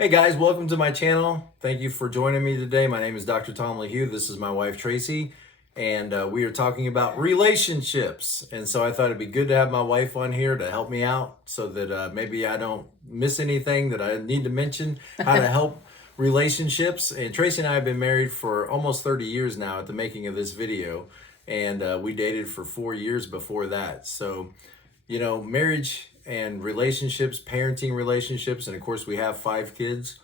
Hey guys, welcome to my channel. Thank you for joining me today. My name is Dr. Tom LaHue. This is my wife Traci, and we are talking about relationships. And so I thought it'd be good to have my wife on here to help me out so that maybe I don't miss anything that I need to mention, how to help relationships. And Traci and I have been married for almost 30 years now at the making of this video, and we dated for 4 years before that. So, marriage and relationships, parenting relationships, and of course we have 5 kids,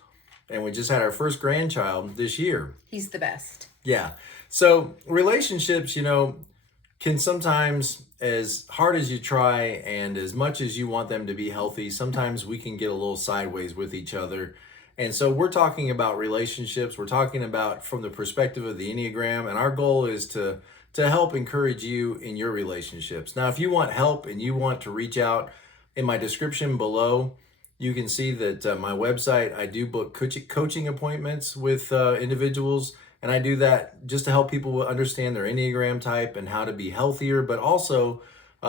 and we just had our first grandchild this year. He's the best. Yeah. So relationships, can sometimes, as hard as you try and as much as you want them to be healthy, sometimes we can get a little sideways with each other. And so we're talking about relationships. We're talking about from the perspective of the Enneagram, and our goal is to help encourage you in your relationships. Now, if you want help and you want to reach out, in my description below, you can see that my website, I do book coaching appointments with individuals, and I do that just to help people understand their Enneagram type and how to be healthier, but also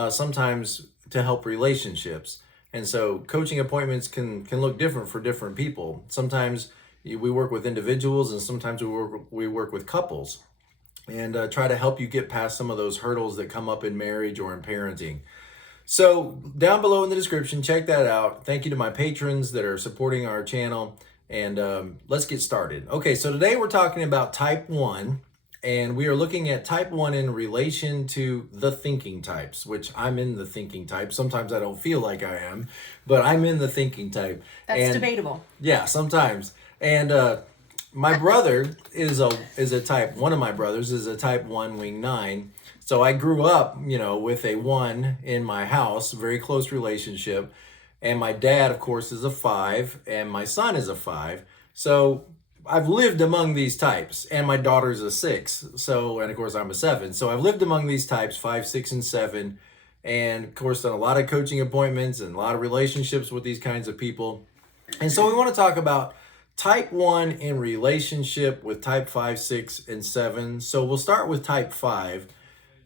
sometimes to help relationships. And so coaching appointments can look different for different people. Sometimes we work with individuals, and sometimes we work with couples, and try to help you get past some of those hurdles that come up in marriage or in parenting. So down below in the description, check that out. Thank you to my patrons that are supporting our channel, and let's get started. Okay, so today we're talking about type 1, and we are looking at type 1 in relation to the thinking types, which I'm in the thinking type. Sometimes I don't feel like I am, but I'm in the thinking type. That's debatable. Yeah, sometimes. And my brother is a type, one of my brothers is a type 1 wing 9. So I grew up, with a 1 in my house, very close relationship. And my dad, of course, is a 5, and my son is a 5. So I've lived among these types, and my daughter's a 6. So, and of course, I'm a 7. So I've lived among these types, 5, 6, and 7. And of course, done a lot of coaching appointments and a lot of relationships with these kinds of people. And so we want to talk about type 1 in relationship with type 5, 6, and 7. So we'll start with type 5.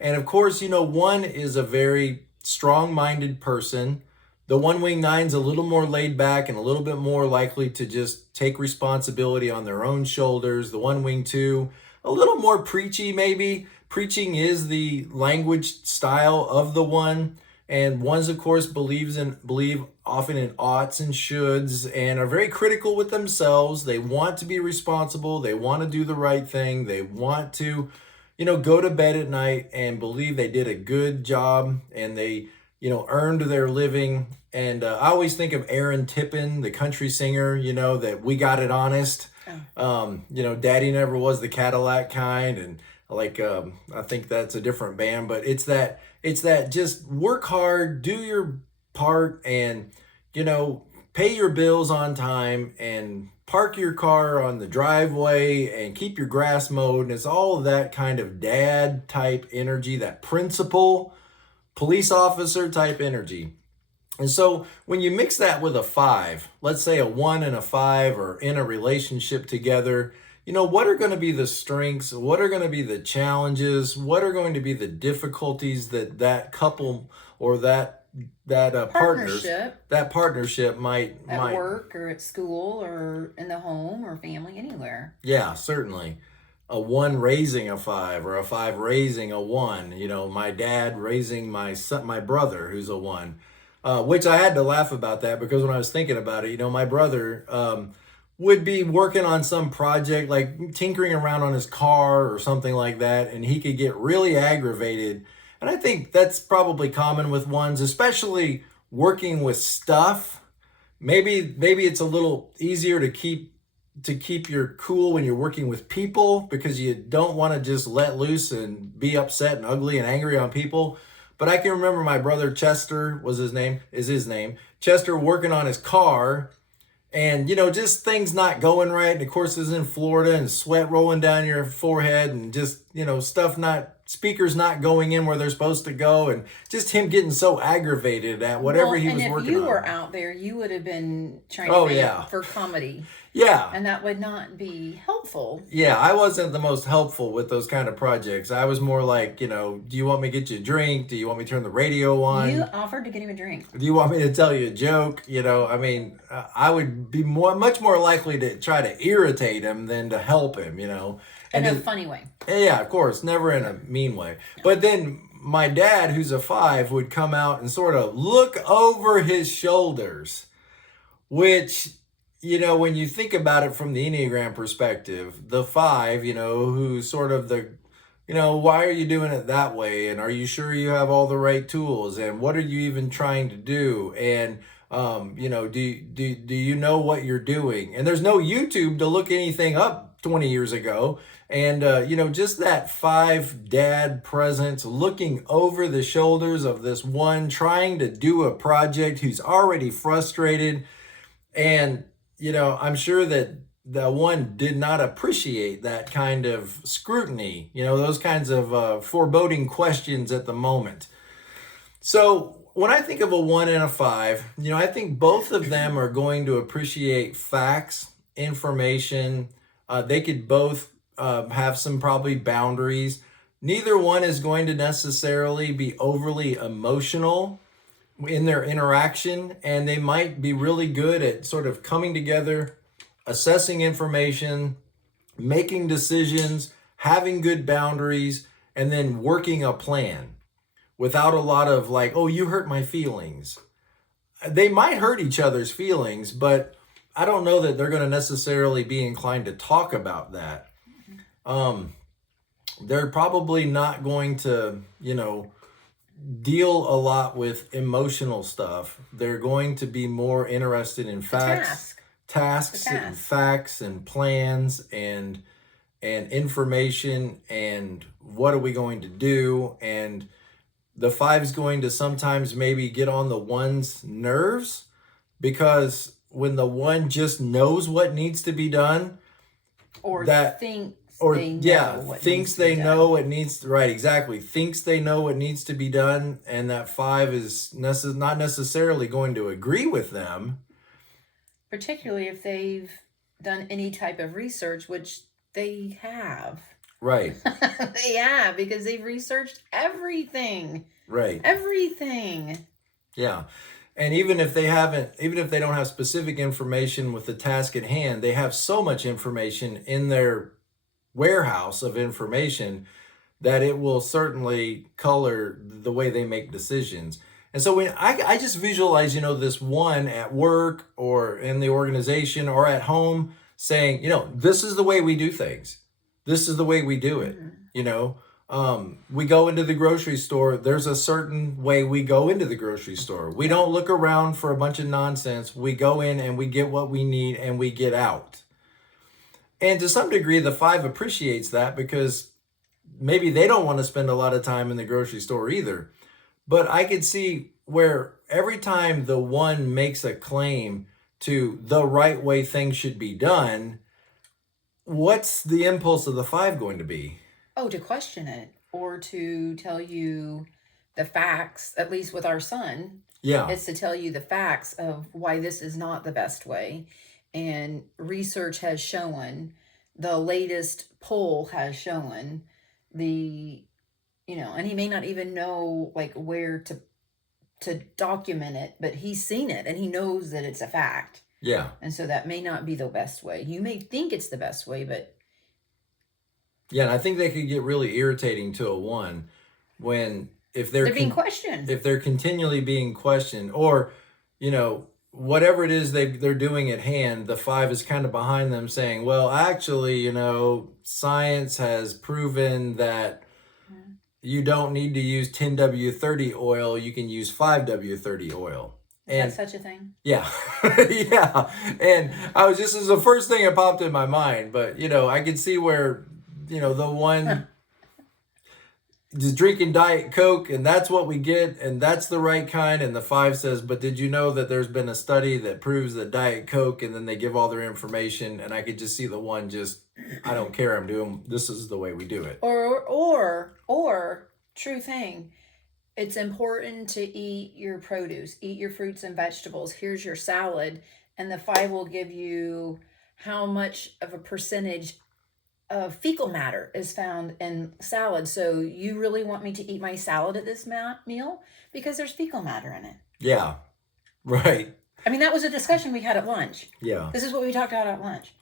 And of course, 1 is a very strong-minded person. The 1 wing 9's a little more laid back and a little bit more likely to just take responsibility on their own shoulders. The 1 wing 2, a little more preachy maybe. Preaching is the language style of the 1. And 1s, of course, believe often in oughts and shoulds and are very critical with themselves. They want to be responsible. They want to do the right thing. They want to go to bed at night and believe they did a good job and they, earned their living. And I always think of Aaron Tippin, the country singer, that we got it honest. Daddy never was the Cadillac kind. And I think that's a different band, but it's that just work hard, do your part, and, pay your bills on time and park your car on the driveway and keep your grass mowed. And it's all of that kind of dad type energy, that principal, police officer type energy. And so when you mix that with a 5, let's say a 1 and a 5 are in a relationship together, what are going to be the strengths? What are going to be the challenges? What are going to be the difficulties that couple or that partnership might at work or at school or in the home or family, anywhere. Yeah, certainly. A 1 raising a 5 or a 5 raising a 1. My dad raising my son, my brother who's a 1. Which I had to laugh about that because when I was thinking about it, my brother would be working on some project, like tinkering around on his car or something like that, and he could get really aggravated. And I think that's probably common with 1s, especially working with stuff. Maybe it's a little easier to keep your cool when you're working with people because you don't want to just let loose and be upset and ugly and angry on people. But I can remember my brother Chester is his name. Chester working on his car and, just things not going right. And of course, it's in Florida and sweat rolling down your forehead and just, stuff not speakers not going in where they're supposed to go, and just him getting so aggravated at whatever he was working on. And if you were out there, you would have been trying for comedy. Yeah. And that would not be helpful. Yeah, I wasn't the most helpful with those kind of projects. I was more like, do you want me to get you a drink? Do you want me to turn the radio on? You offered to get him a drink. Do you want me to tell you a joke? I would be much more likely to try to irritate him than to help him, In a funny way. Yeah, of course, never in a mean way. No. But then my dad, who's a 5, would come out and sort of look over his shoulders, which, when you think about it from the Enneagram perspective, the 5, who's sort of the, why are you doing it that way? And are you sure you have all the right tools? And what are you even trying to do? And, do you know what you're doing? And there's no YouTube to look anything up 20 years ago. And, just that 5 dad presence looking over the shoulders of this 1 trying to do a project who's already frustrated. And, I'm sure that the 1 did not appreciate that kind of scrutiny, those kinds of foreboding questions at the moment. So when I think of a 1 and a 5, I think both of them are going to appreciate facts, information. They could both have some probably boundaries. Neither one is going to necessarily be overly emotional in their interaction, and they might be really good at sort of coming together, assessing information, making decisions, having good boundaries, and then working a plan without a lot of like, oh, you hurt my feelings. They might hurt each other's feelings, but I don't know that they're going to necessarily be inclined to talk about that. They're probably not going to, deal a lot with emotional stuff. They're going to be more interested in tasks and facts and plans and information and what are we going to do. And the 5's going to sometimes maybe get on the 1's nerves, because when the 1 just knows what needs to be done, thinks they know what needs to be done, and that 5 is not necessarily going to agree with them, particularly if they've done any type of research, which they have. Right. They have, because they've researched everything. Right. Everything. Yeah. And even if they don't have specific information with the task at hand, they have so much information in their warehouse of information that it will certainly color the way they make decisions. And so when I just visualize, this 1 at work or in the organization or at home saying, this is the way we do things. This is the way we do it. We go into the grocery store. There's a certain way we go into the grocery store. We don't look around for a bunch of nonsense. We go in and we get what we need and we get out. And to some degree, the 5 appreciates that, because maybe they don't want to spend a lot of time in the grocery store either. But I could see where every time the 1 makes a claim to the right way things should be done, what's the impulse of the 5 going to be? Oh, to question it, or to tell you the facts, at least with our son. Yeah. It's to tell you the facts of why this is not the best way. And research has shown, the latest poll has shown and he may not even know like where to document it, but he's seen it and he knows that it's a fact. Yeah. And so that may not be the best way. You may think it's the best way, but yeah, and I think they could get really irritating to a 1 if they're being questioned. If they're continually being questioned, or whatever it is they're doing at hand, the 5 is kind of behind them saying, well, actually, science has proven that you don't need to use 10W30 oil. You can use 5W30 oil. Is that such a thing? Yeah. Yeah. And this is the first thing that popped in my mind, but, I could see where, the 1, just drinking Diet Coke, and that's what we get, and that's the right kind. And the 5 says, but did you know that there's been a study that proves that Diet Coke, and then they give all their information, and I could just see the 1 just, I don't care, I'm doing, this is the way we do it. Or true thing, it's important to eat your produce, eat your fruits and vegetables. Here's your salad, and the 5 will give you how much of a percentage of fecal matter is found in salad. So you really want me to eat my salad at this meal? Because there's fecal matter in it. Yeah, right. I mean, that was a discussion we had at lunch. Yeah. This is what we talked about at lunch.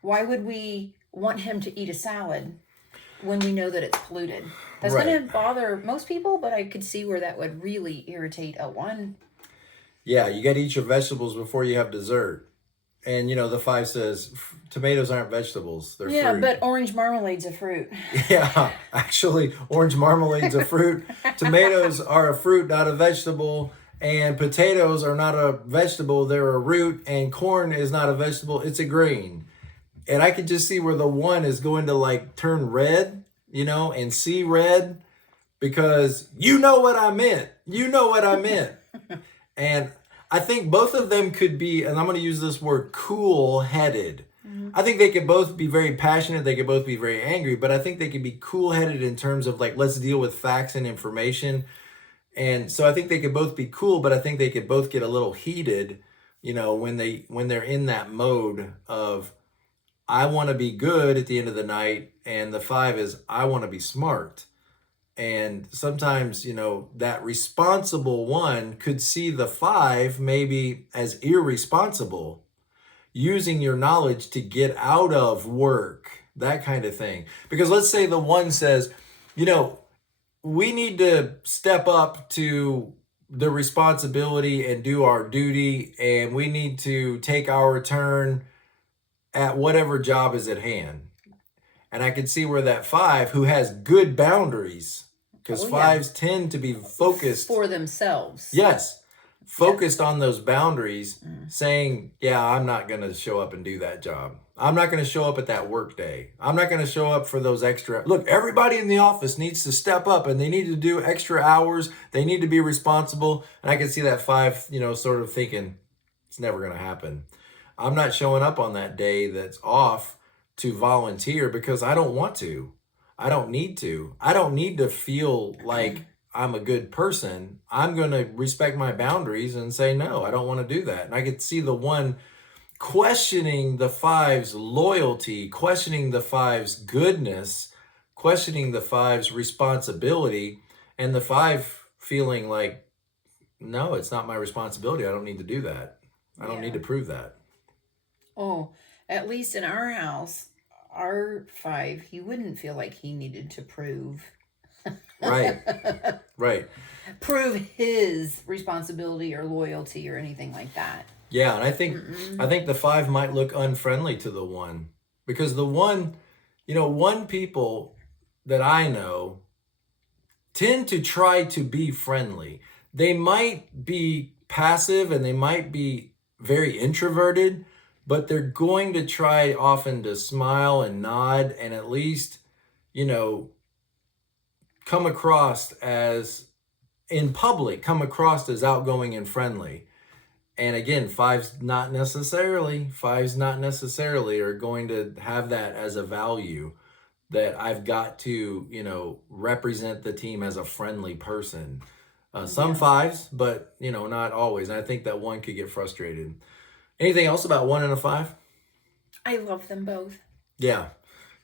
Why would we want him to eat a salad when we know that it's polluted? That's Right. going to bother most people, but I could see where that would really irritate a 1. Yeah, you got to eat your vegetables before you have dessert. And, you know, the 5 says tomatoes aren't vegetables, they're Yeah, fruit. but orange marmalade's a fruit. Yeah, actually, orange marmalade's a fruit. Tomatoes are a fruit, not a vegetable. And potatoes are not a vegetable, they're a root. And corn is not a vegetable, it's a grain. And I could just see where the 1 is going to like turn red, you know, and see red because you know what I meant. You know what I meant. And I think both of them could be, and I'm going to use this word, cool-headed. Mm-hmm. I think they could both be very passionate. They could both be very angry, but I think they could be cool-headed in terms of like, let's deal with facts and information. And so I think they could both be cool, but I think they could both get a little heated, you know, when they're in that mode of, I want to be good at the end of the night. And the 5 is, I want to be smart. And sometimes, you know, that responsible 1 could see the 5 maybe as irresponsible, using your knowledge to get out of work, that kind of thing. Because let's say the 1 says, you know, we need to step up to the responsibility and do our duty, and we need to take our turn at whatever job is at hand. And I can see where that 5, who has good boundaries, because 5s tend to be focused for themselves. Yes, focused on those boundaries, saying, yeah, I'm not going to show up and do that job. I'm not going to show up at that work day. I'm not going to show up for those extra. Look, everybody in the office needs to step up and they need to do extra hours. They need to be responsible. And I can see that 5, you know, sort of thinking, it's never going to happen. I'm not showing up on that day that's off to volunteer because I don't want to. I don't need to. I don't need to feel like I'm a good person. I'm going to respect my boundaries and say, no, I don't want to do that. And I could see the 1 questioning the 5's loyalty, questioning the 5's goodness, questioning the 5's responsibility, and the 5 feeling like, no, it's not my responsibility. I don't need to do that. I don't need to prove that. Oh, at least in our house, our 5, he wouldn't feel like he needed to prove. Right. Right. Prove his responsibility or loyalty or anything like that. Yeah, and I think the 5 might look unfriendly to the 1 because the 1, you know, 1 people that I know tend to try to be friendly. They might be passive and they might be very introverted, but they're going to try often to smile and nod and at least, you know, come across as, in public, come across as outgoing and friendly. And again, 5s not necessarily are going to have that as a value, that I've got to, you know, represent the team as a friendly person. Some 5s, but, you know, not always. And I think that 1 could get frustrated. Anything else about 1 and a 5? I love them both. Yeah.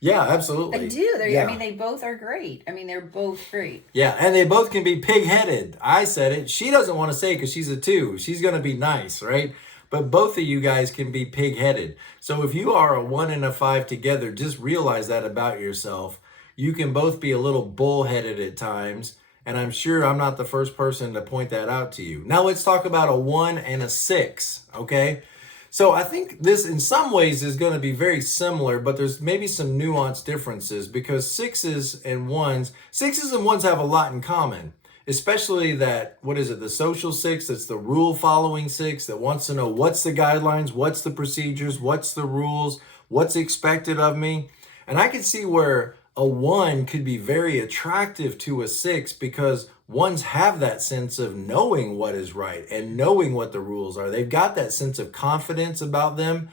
Yeah, absolutely. I do. Yeah. I mean, they both are great. I mean, they're both great. Yeah, and they both can be pig-headed. I said it. She doesn't want to say it because she's a 2. She's going to be nice, right? But both of you guys can be pig-headed. So if you are a 1 and a 5 together, just realize that about yourself. You can both be a little bullheaded at times, and I'm sure I'm not the first person to point that out to you. Now let's talk about a 1 and a 6, okay? So I think this in some ways is going to be very similar, but there's maybe some nuanced differences because 6s and 1s have a lot in common, especially that, what is it, the social 6, that's the rule following 6 that wants to know what's the guidelines, what's the procedures, what's the rules, what's expected of me. And I can see where a 1 could be very attractive to a 6 because 1s have that sense of knowing what is right and knowing what the rules are. They've got that sense of confidence about them.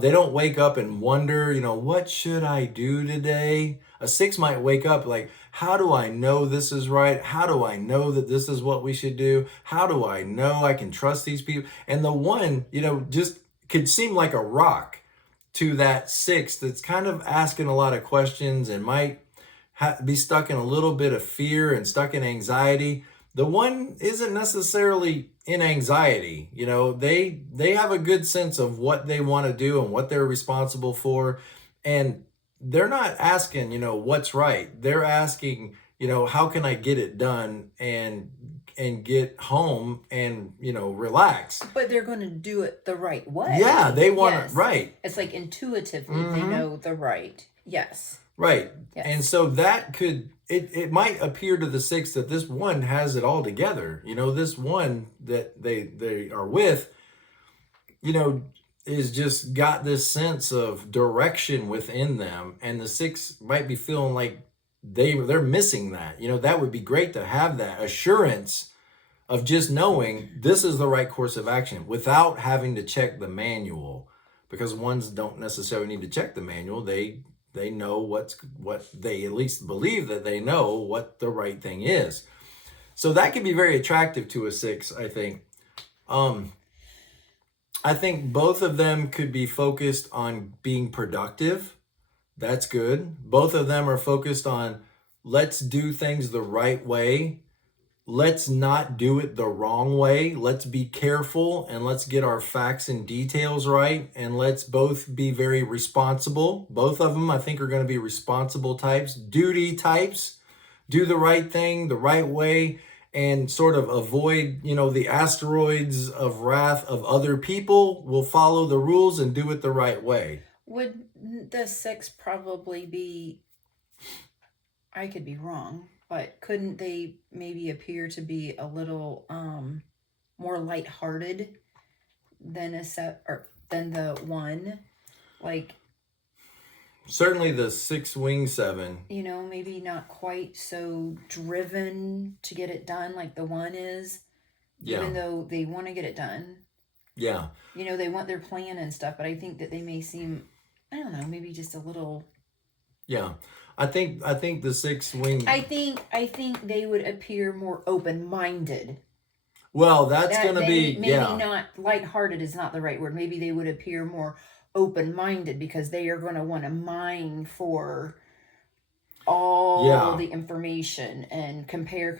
They don't wake up and wonder, what should I do today? A 6 might wake up like, how do I know this is right? How do I know that this is what we should do? How do I know I can trust these people? And the 1, just could seem like a rock to that 6 that's kind of asking a lot of questions and might be stuck in a little bit of fear and stuck in anxiety. The 1 isn't necessarily in anxiety. They have a good sense of what they want to do and what they're responsible for. And they're not asking, what's right. They're asking, how can I get it done and get home and, relax. But they're going to do it the right way. Yeah, they want Yes. it right. It's like intuitively they know the right. Yes. Right. Yes. And so that could, it might appear to the 6 that this 1 has it all together. This 1 that they are with, is just got this sense of direction within them. And the 6 might be feeling like they're missing that. That would be great to have that assurance of just knowing this is the right course of action without having to check the manual, because 1s don't necessarily need to check the manual. They know what they at least believe that they know what the right thing is. So that can be very attractive to a 6, I think. I think both of them could be focused on being productive. That's good. Both of them are focused on let's do things the right way. Let's not do it the wrong way. Let's be careful and let's get our facts and details right. And let's both be very responsible. Both of them, I think, are going to be responsible types, duty types, do the right thing the right way and sort of avoid, the asteroids of wrath of other people. Will follow the rules and do it the right way. Would the 6 probably be, I could be wrong, but couldn't they maybe appear to be a little more lighthearted than than the 1? Like, certainly the 6 wing 7. Maybe not quite so driven to get it done like the 1 is. Yeah. Even though they want to get it done. Yeah. They want their plan and stuff, but I think that they may seem, I don't know, maybe just a little. Yeah. I think the 6 wing. I think they would appear more open-minded. Well, that's going to be, maybe not lighthearted is not the right word. Maybe they would appear more open-minded because they are going to want to mine for all the information and compare.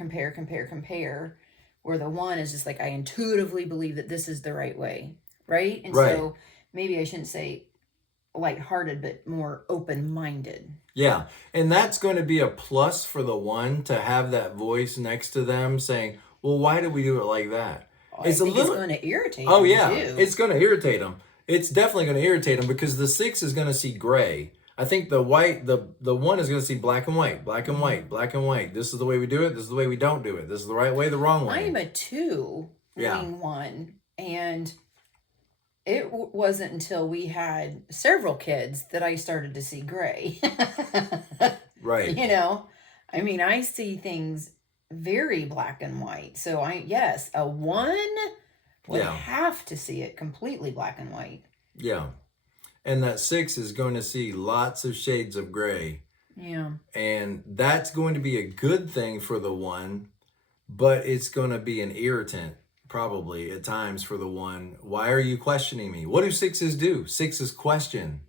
Where the 1 is just like, I intuitively believe that this is the right way, right? And so maybe I shouldn't say lighthearted, but more open-minded. Yeah, and that's going to be a plus for the 1 to have that voice next to them saying, well, why do we do it like that? It's going to irritate them. Oh, yeah, too. It's going to irritate them. It's definitely going to irritate them because the 6 is going to see gray. I think the 1 is going to see black and white, black and white, black and white. This is the way we do it. This is the way we don't do it. This is the right way, the wrong way. I am a 2 wing 1, and it wasn't until we had several kids that I started to see gray. Right. I see things very black and white. So a 1 would have to see it completely black and white. Yeah. And that 6 is going to see lots of shades of gray. Yeah. And that's going to be a good thing for the 1, but it's going to be an irritant probably at times for the 1. Why are you questioning me? What do 6s do? 6s question.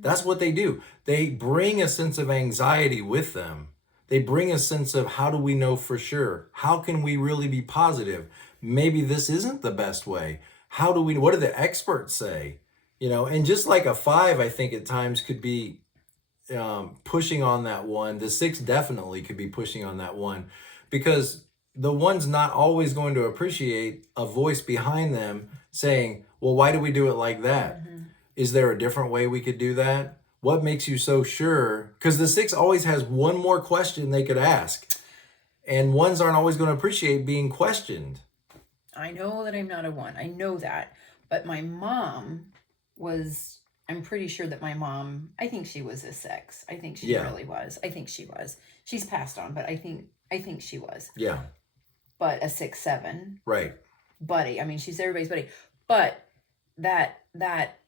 That's what they do. They bring a sense of anxiety with them. They bring a sense of, how do we know for sure? How can we really be positive? Maybe this isn't the best way. What do the experts say? And just like a 5, I think at times could be pushing on that 1. The 6 definitely could be pushing on that 1 because the 1's not always going to appreciate a voice behind them saying, well, why do we do it like that? Mm-hmm. Is there a different way we could do that? What makes you so sure? Because the 6 always has one more question they could ask. And 1s aren't always going to appreciate being questioned. I know that I'm not a 1. I know that. But my mom was I'm pretty sure that my mom, I think she was a 6. I think she Yeah. really was. I think she was. She's passed on, but I think she was. Yeah. But a 6-7. Right. Buddy. I mean, she's everybody's buddy. But that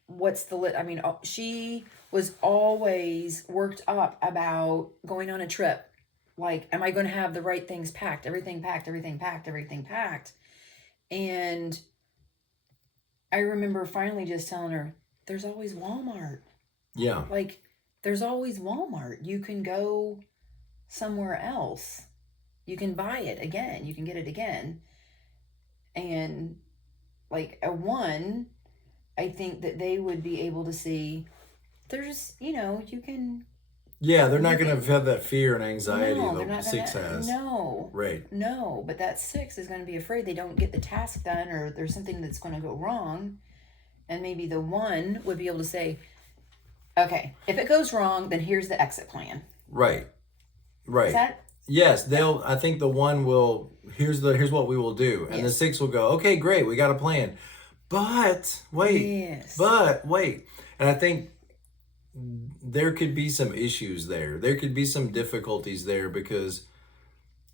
what's the I mean, she was always worked up about going on a trip. Like, am I going to have the right things packed? Everything packed, everything packed, everything packed. And I remember finally just telling her, there's always Walmart. Yeah. Like, there's always Walmart. You can go somewhere else. You can buy it again. You can get it again. And like a 1, I think that they would be able to see there's, you can. Yeah, they're not going to have that fear and anxiety No, the 6 has. No. Right. No, but that 6 is going to be afraid they don't get the task done, or there's something that's going to go wrong. And maybe the 1 would be able to say, okay, if it goes wrong, then here's the exit plan. Right. Right. Is that? Yes, I think the 1 will, here's what we will do. And the 6 will go, okay, great, we got a plan. But wait. And I think there could be some issues there. There could be some difficulties there because,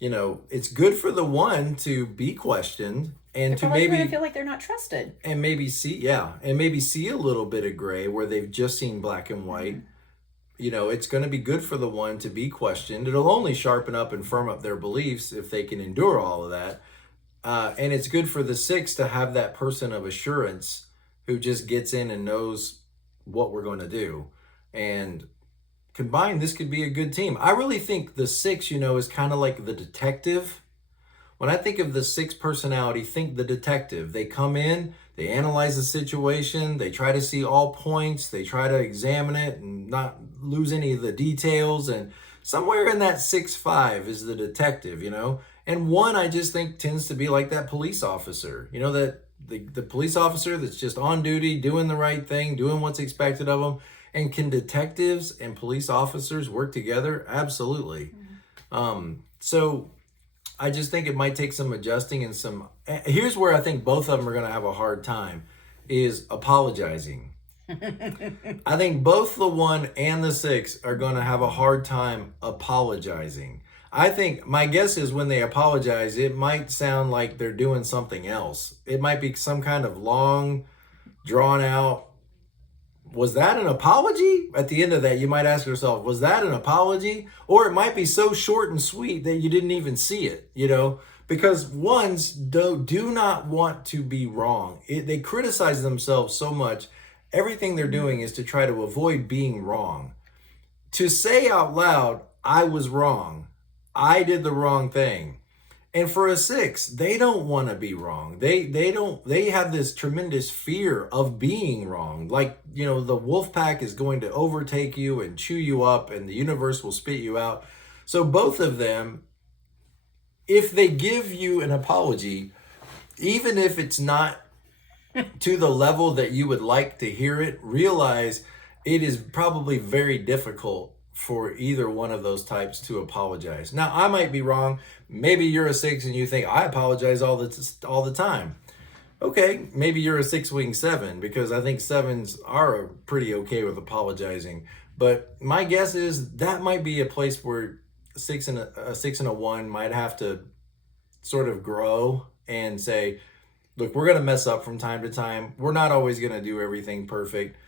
it's good for the 1 to be questioned and they're to maybe going to feel like they're not trusted. And maybe see a little bit of gray where they've just seen black and white. Mm-hmm. It's going to be good for the 1 to be questioned. It'll only sharpen up and firm up their beliefs if they can endure all of that. And it's good for the 6 to have that person of assurance who just gets in and knows what we're going to do. And combined, this could be a good team. I really think the 6, is kind of like the detective. When I think of the 6 personality, think the detective. They come in, they analyze the situation, they try to see all points, they try to examine it and not lose any of the details. And somewhere in that 6-5 is the detective, And 1, I just think, tends to be like that police officer, that the police officer that's just on duty, doing the right thing, doing what's expected of them. And can detectives and police officers work together? Absolutely. Mm-hmm. So I just think it might take some adjusting and here's where I think both of them are going to have a hard time is apologizing. I think both the 1 and the 6 are going to have a hard time apologizing. I think my guess is when they apologize, it might sound like they're doing something else. It might be some kind of long, drawn out, was that an apology? At the end of that, you might ask yourself, was that an apology? Or it might be so short and sweet that you didn't even see it, because 1s do not want to be wrong. They criticize themselves so much. Everything they're doing is to try to avoid being wrong. To say out loud, I was wrong. I did the wrong thing. And for a 6, they don't want to be wrong. They have this tremendous fear of being wrong. Like, the wolf pack is going to overtake you and chew you up and the universe will spit you out. So both of them, if they give you an apology, even if it's not to the level that you would like to hear it, realize it is probably very difficult for either one of those types to apologize. Now, I might be wrong. Maybe you're a 6 and you think, I apologize all the time. Okay, maybe you're a 6-wing 7, because I think 7s are pretty okay with apologizing. But my guess is that might be a place where a 6 and a 1 might have to sort of grow and say, look, we're going to mess up from time to time. We're not always going to do everything perfect.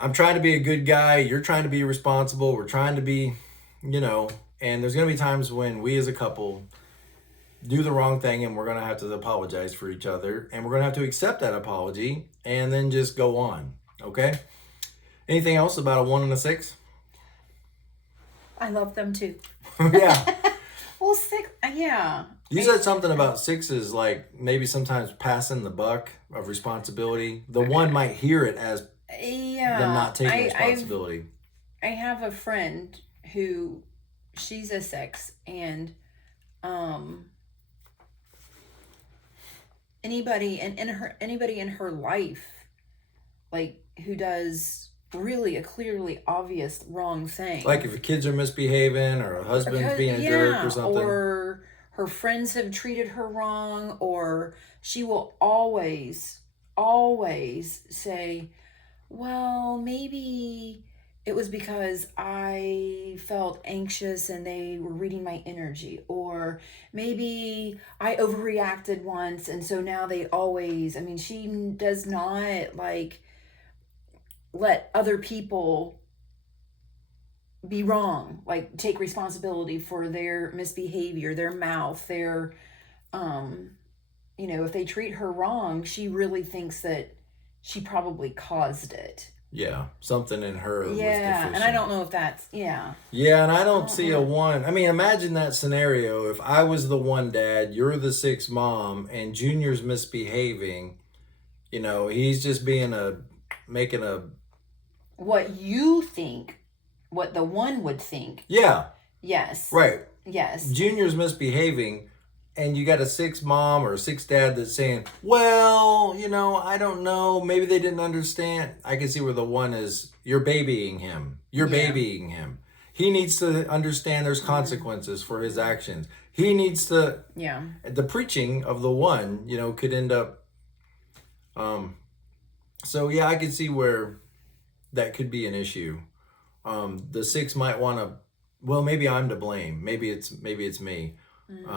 I'm trying to be a good guy. You're trying to be responsible. We're trying to be, and there's going to be times when we as a couple do the wrong thing and we're going to have to apologize for each other, and we're going to have to accept that apology and then just go on. Okay. Anything else about a 1 and a 6? I love them too. Yeah. Well, 6, yeah. You said something about 6s, like maybe sometimes passing the buck of responsibility. The 1 might hear it as them not taking responsibility. I have a friend who, she's a 6, and anybody in her life, like, who does really a clearly obvious wrong thing, like if the kids are misbehaving or a husband's being a jerk or something, or her friends have treated her wrong, or she will always say, well, maybe it was because I felt anxious and they were reading my energy. Or maybe I overreacted once and so now they always, I mean, she does not like let other people be wrong, like take responsibility for their misbehavior, their mouth, their, um, if they treat her wrong, she really thinks that she probably caused it. Yeah, something in her was Yeah, deficient. and I don't know if that's, yeah. Yeah, and I don't see a one. I mean, imagine that scenario. If I was the one dad, you're the sixth mom, and Junior's misbehaving, he's just making a, What you think, what the one would think. yeah, Yes. right. Yes. Junior's misbehaving, and you got a sixth mom or a sixth dad that's saying, well, I don't know, maybe they didn't understand. I can see where the one is, you're babying him. You're babying him. He needs to understand there's consequences for his actions. He needs to, the preaching of the one, could end up, so yeah, I could see where that could be an issue. The six might want to, well, maybe I'm to blame. Maybe it's me.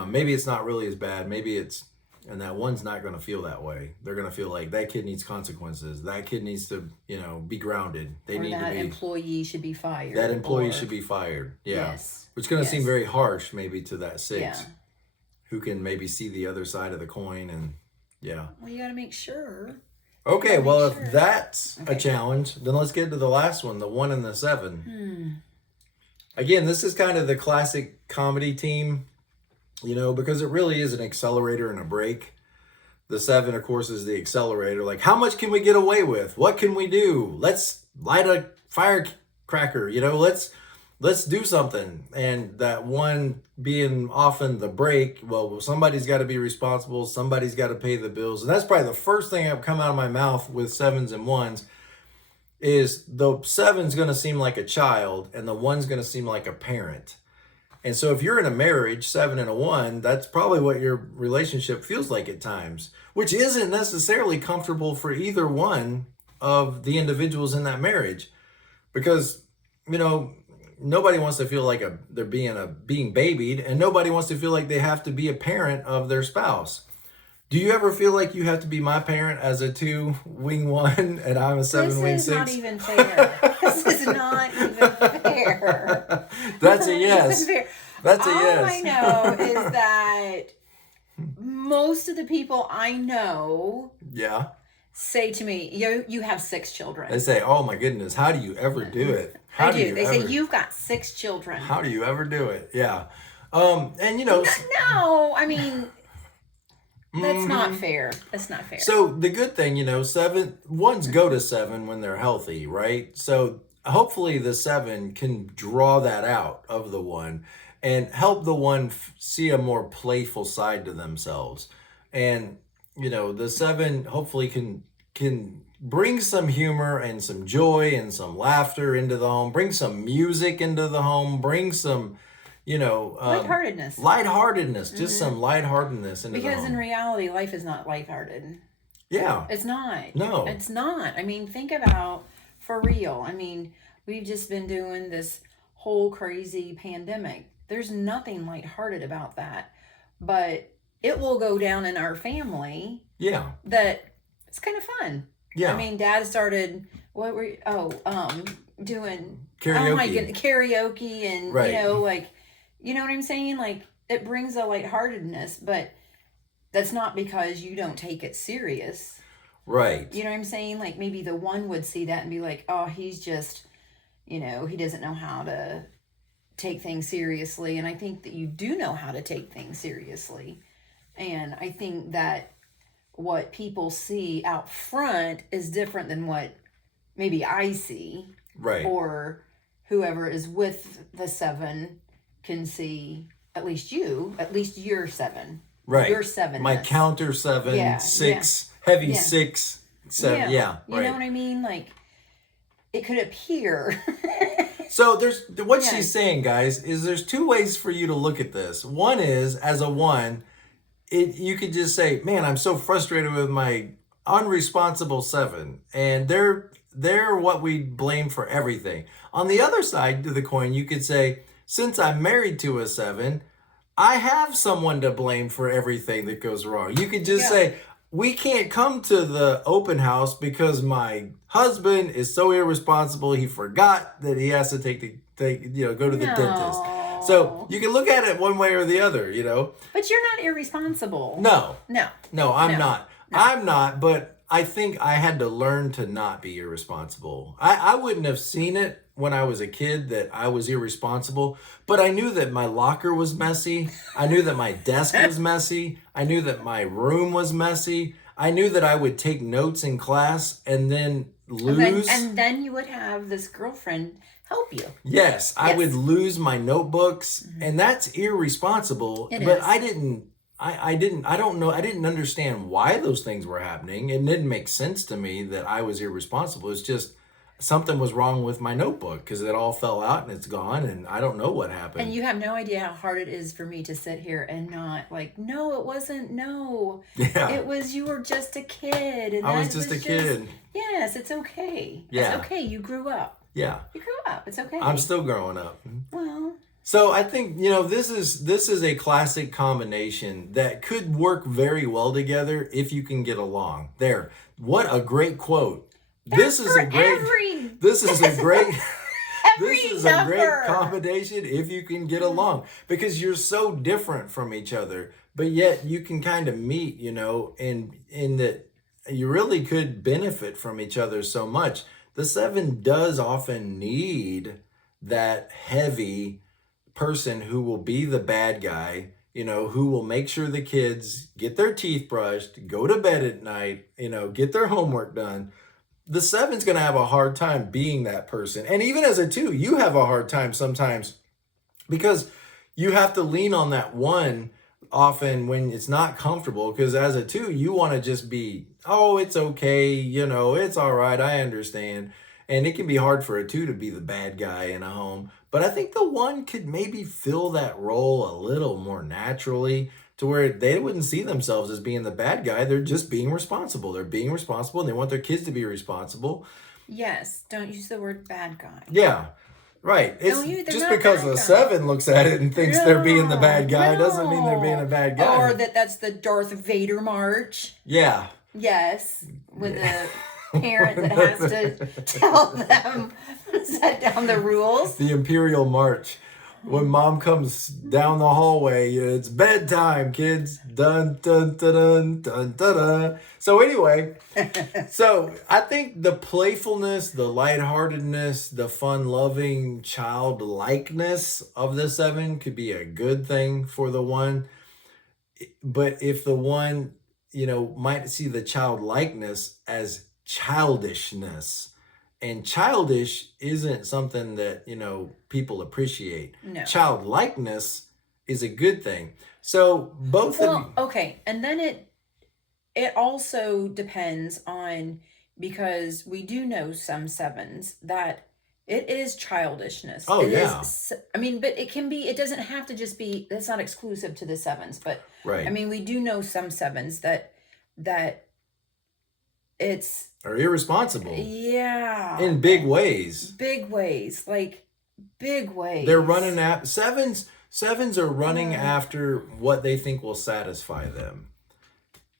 Maybe it's not really as bad. Maybe it's, and that one's not going to feel that way. They're going to feel like that kid needs consequences. That kid needs to, be grounded. They need to be. That employee should be fired. That employee should be fired. Yeah. Yes. Which is going to seem very harsh, maybe, to that six, Yeah. who can maybe see the other side of the coin, and yeah. Well, you got to make sure. Okay, well, if that's a challenge, then let's get to the last one, the 1 and the 7. Again, this is kind of the classic comedy team, because it really is an accelerator and a brake. The 7, of course, is the accelerator. Like, how much can we get away with? What can we do? Let's light a firecracker, let's do something. And that 1 being often the brake, well, somebody's got to be responsible. Somebody's got to pay the bills. And that's probably the first thing that come out of my mouth with 7s and 1s is the 7's going to seem like a child and the 1's going to seem like a parent. And so if you're in a marriage, 7 and a 1, that's probably what your relationship feels like at times, which isn't necessarily comfortable for either one of the individuals in that marriage. Because, nobody wants to feel like they're being babied, and nobody wants to feel like they have to be a parent of their spouse. Do you ever feel like you have to be my parent as a 2 wing 1 and I'm a 7 wing 6? This is not even fair. This is not even fair. That's a yes. That's a yes. All I know is that most of the people I know say to me, you have 6 children. They say, oh my goodness, how do you ever do it? They say, you've got 6 children. How do you ever do it? Yeah. And No, I mean, that's not fair. That's not fair. So the good thing, 1s go to 7 when they're healthy, right? So hopefully the 7 can draw that out of the 1 and help the 1 see a more playful side to themselves. And, the 7 hopefully can bring some humor and some joy and some laughter into the home, bring some music into the home, bring some, lightheartedness, just some lightheartedness into the home. Because in reality, life is not lighthearted. Yeah. It's not. No. It's not. I mean, think about, for real. I mean, we've just been doing this whole crazy pandemic. There's nothing lighthearted about that. But it will go down in our family. Yeah. That it's kind of fun. Yeah. I mean, Dad started, doing karaoke. Oh my goodness, karaoke and, right. You know what I'm saying? Like, it brings a lightheartedness, but that's not because you don't take it serious. Right. You know what I'm saying? Like, maybe the 1 would see that and be like, oh, he's just, he doesn't know how to take things seriously. And I think that you do know how to take things seriously. And I think that what people see out front is different than what maybe I see. Right. Or whoever is with the 7 can see, at least you're 7. Right. You're 7. My counter 7, 6, heavy 6, 7. Yeah. You know what I mean? Like, it could appear. So there's what she's saying, guys, is there's 2 ways for you to look at this. One is, as a 1, you could just say, man, I'm so frustrated with my unresponsible 7, and they're they're what we blame for everything. On the other side of the coin, you could say, since I'm married to a 7, I have someone to blame for everything that goes wrong. You could just say, we can't come to the open house because my husband is so irresponsible. He forgot that he has to go to the dentist. So you can look at it one way or the other, But you're not irresponsible. No, I'm not. No. I'm not, but I think I had to learn to not be irresponsible. I wouldn't have seen it when I was a kid that I was irresponsible, but I knew that my locker was messy. I knew that my desk was messy. I knew that my room was messy. I knew that I would take notes in class and then lose. And then you would have this girlfriend help you. Yes, I would lose my notebooks, and that's irresponsible. I don't know. I didn't understand why those things were happening. It didn't make sense to me that I was irresponsible. It's just something was wrong with my notebook because it all fell out and it's gone, and I don't know what happened. And you have no idea how hard it is for me to sit here and not no, it wasn't. No, it was, you were just a kid. And I was just a kid. Yes, it's okay. Yeah. It's okay. You grew up. Yeah. You grew up. It's okay. I'm still growing up. Well. So I think, this is a classic combination that could work very well together if you can get along. There. What a great quote. This is a great combination if you can get along, because you're so different from each other, but yet you can kind of meet, and in that you really could benefit from each other so much. The 7 does often need that heavy person who will be the bad guy, who will make sure the kids get their teeth brushed, go to bed at night, get their homework done. The 7's going to have a hard time being that person. And even as a 2, you have a hard time sometimes because you have to lean on that 1 often when it's not comfortable, because as a 2, you want to just be, oh, it's okay, it's all right, I understand. And it can be hard for a 2 to be the bad guy in a home. But I think the 1 could maybe fill that role a little more naturally, to where they wouldn't see themselves as being the bad guy. They're just being responsible. They're being responsible, and they want their kids to be responsible. Yes. Don't use the word bad guy. Yeah. Right. It's just because the 7 looks at it and thinks they're being the bad guy doesn't mean they're being a bad guy. Or that's the Darth Vader march. Yeah. Yes. With a parent that has to tell them, set down the rules. The Imperial March. When mom comes down the hallway, it's bedtime, kids. Dun, dun, dun, dun, dun, dun, dun. So anyway, so I think the playfulness, the lightheartedness, the fun-loving childlikeness of the 7 could be a good thing for the 1. But if the 1, might see the childlikeness as childishness, and childish isn't something that, people appreciate. No. Childlikeness is a good thing. So both of you... okay. And then it also depends on, because we do know some 7s that it is childishness. Oh, yeah. But it can be, it doesn't have to just be, that's not exclusive to the 7s, but right. We do know some 7s that it's... are irresponsible. Yeah. In big ways. Big ways. Like, big ways. They're running at... Sevens are running after what they think will satisfy them.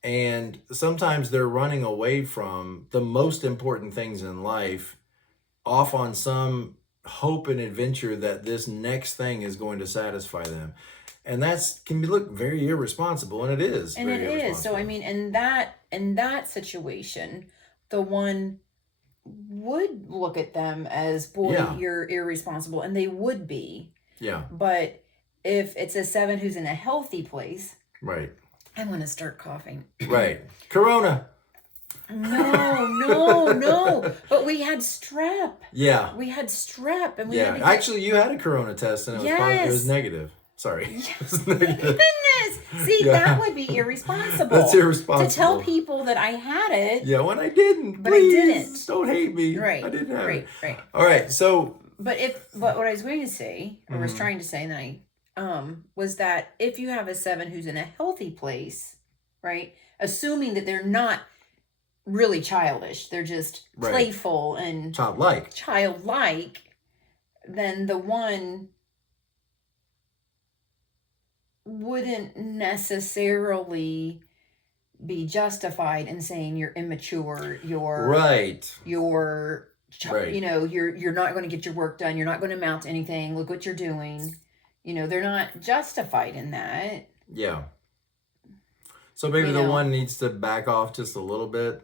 And sometimes they're running away from the most important things in life, off on some hope and adventure that this next thing is going to satisfy them. And can look very irresponsible, and it is. And it is. So, in that situation, the 1 would look at them as, boy, you're irresponsible, and they would be. Yeah. But if it's a 7 who's in a healthy place, right. I'm going to start coughing. Right. Corona. No. But we had strep. Yeah. We had strep, and we had to actually, you had a corona test, and it was negative. Sorry. Yes. Goodness. See, that would be irresponsible. That's irresponsible. To tell people that I had it. Yeah, when I didn't. But please, I didn't. Don't hate me. Right. I didn't have it. Right. All right. So. But what I was going to say, or was trying to say, and then was that if you have a 7 who's in a healthy place, right, assuming that they're not really childish, they're just Right. playful and childlike, then the 1 wouldn't necessarily be justified in saying you're immature, right, you're right. you're not going to get your work done, you're not going to amount to anything, look what you're doing. They're not justified in that. Yeah. So maybe the 1 needs to back off just a little bit.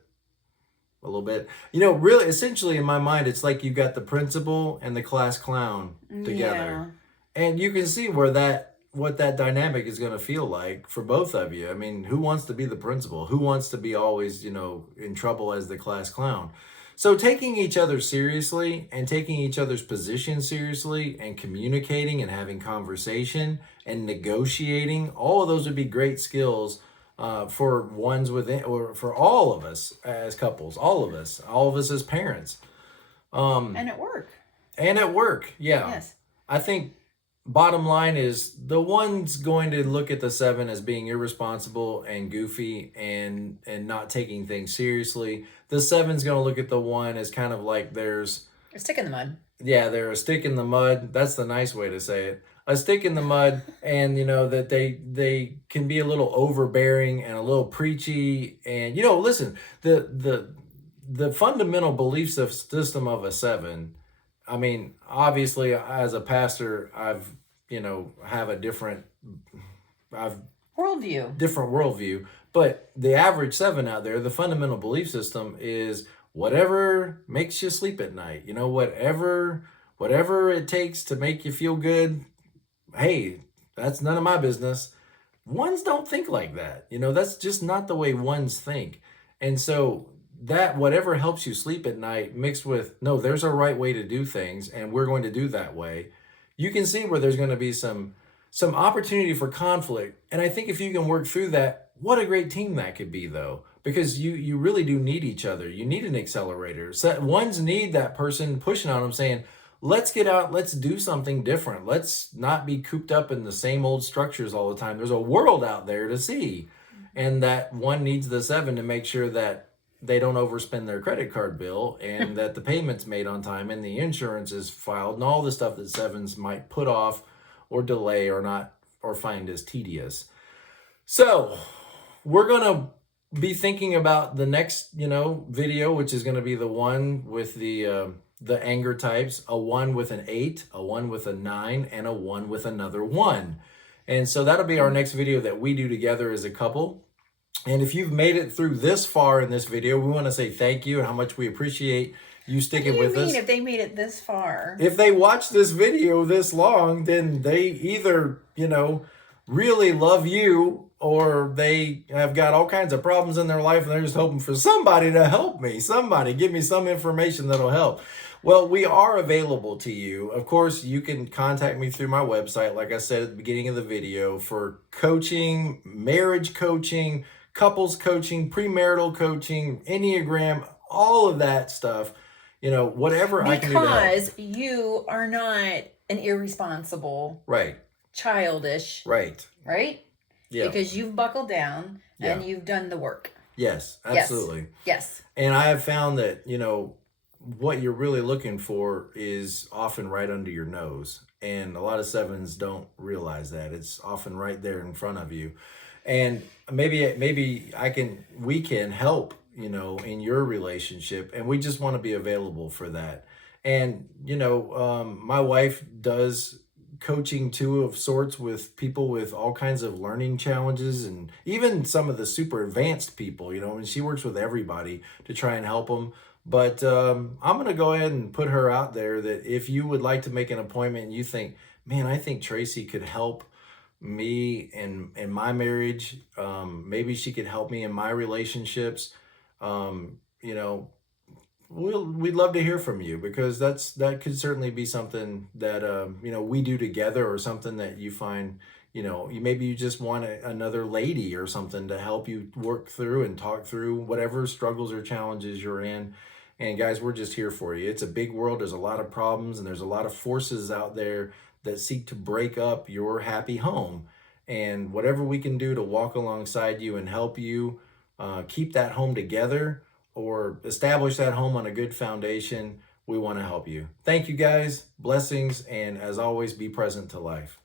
Really, essentially in my mind, it's like you got the principal and the class clown together. Yeah. And you can see what that dynamic is going to feel like for both of you. I mean, who wants to be the principal? Who wants to be always, in trouble as the class clown? So taking each other seriously and taking each other's position seriously and communicating and having conversation and negotiating, all of those would be great skills for ones within, or for all of us as couples, all of us as parents. And at work. Yeah. Yes. I think bottom line is the 1's going to look at the 7 as being irresponsible and goofy and not taking things seriously. The 7's going to look at the 1 as kind of like there's a stick in the mud. Yeah, they're a stick in the mud. That's the nice way to say it. A stick in the mud, and that they can be a little overbearing and a little preachy. And listen, the fundamental belief system of a 7. I mean, obviously, as a pastor, have a different worldview. But the average 7 out there, the fundamental belief system is whatever makes you sleep at night. Whatever it takes to make you feel good. Hey, that's none of my business. 1's don't think like that. That's just not the way 1's think. And so that whatever helps you sleep at night mixed with, no, there's a right way to do things and we're going to do that way. You can see where there's going to be some opportunity for conflict. And I think if you can work through that, what a great team that could be, though, because you really do need each other. You need an accelerator. So 1's need that person pushing on them saying, let's get out, let's do something different. Let's not be cooped up in the same old structures all the time. There's a world out there to see. And that 1 needs the 7 to make sure that they don't overspend their credit card bill and that the payment's made on time and the insurance is filed and all the stuff that 7s might put off or delay or not, or find as tedious. So we're going to be thinking about the next, video, which is going to be the 1 with the anger types, a 1 with an 8, a 1 with a 9, and a 1 with another 1. And so that'll be our next video that we do together as a couple. And if you've made it through this far in this video, we want to say thank you and how much we appreciate you sticking with us. What do you mean if they made it this far? If they watch this video this long, then they either, really love you, or they have got all kinds of problems in their life and they're just hoping for somebody to help me. Somebody give me some information that'll help. Well, we are available to you. Of course, you can contact me through my website, like I said at the beginning of the video, for coaching, marriage coaching, couples coaching, premarital coaching, Enneagram, all of that stuff. Whatever I can do to help. Because you are not an irresponsible, right, childish, right, yeah, because you've buckled down and you've done the work. Yes, absolutely. Yes. And I have found that what you're really looking for is often right under your nose, and a lot of 7s don't realize that it's often right there in front of you. And maybe we can help, in your relationship, and we just want to be available for that. And, my wife does coaching too of sorts with people with all kinds of learning challenges and even some of the super advanced people, and she works with everybody to try and help them. But I'm going to go ahead and put her out there that if you would like to make an appointment and you think, man, I think Traci could help me in my marriage, maybe she could help me in my relationships, we'd love to hear from you, because that could certainly be something that we do together, or something that you find, maybe you just want another lady or something to help you work through and talk through whatever struggles or challenges you're in. And guys, we're just here for you. It's a big world. There's a lot of problems, and there's a lot of forces out there that seek to break up your happy home. And whatever we can do to walk alongside you and help you keep that home together, or establish that home on a good foundation, we want to help you. Thank you guys. Blessings. And as always, be present to life.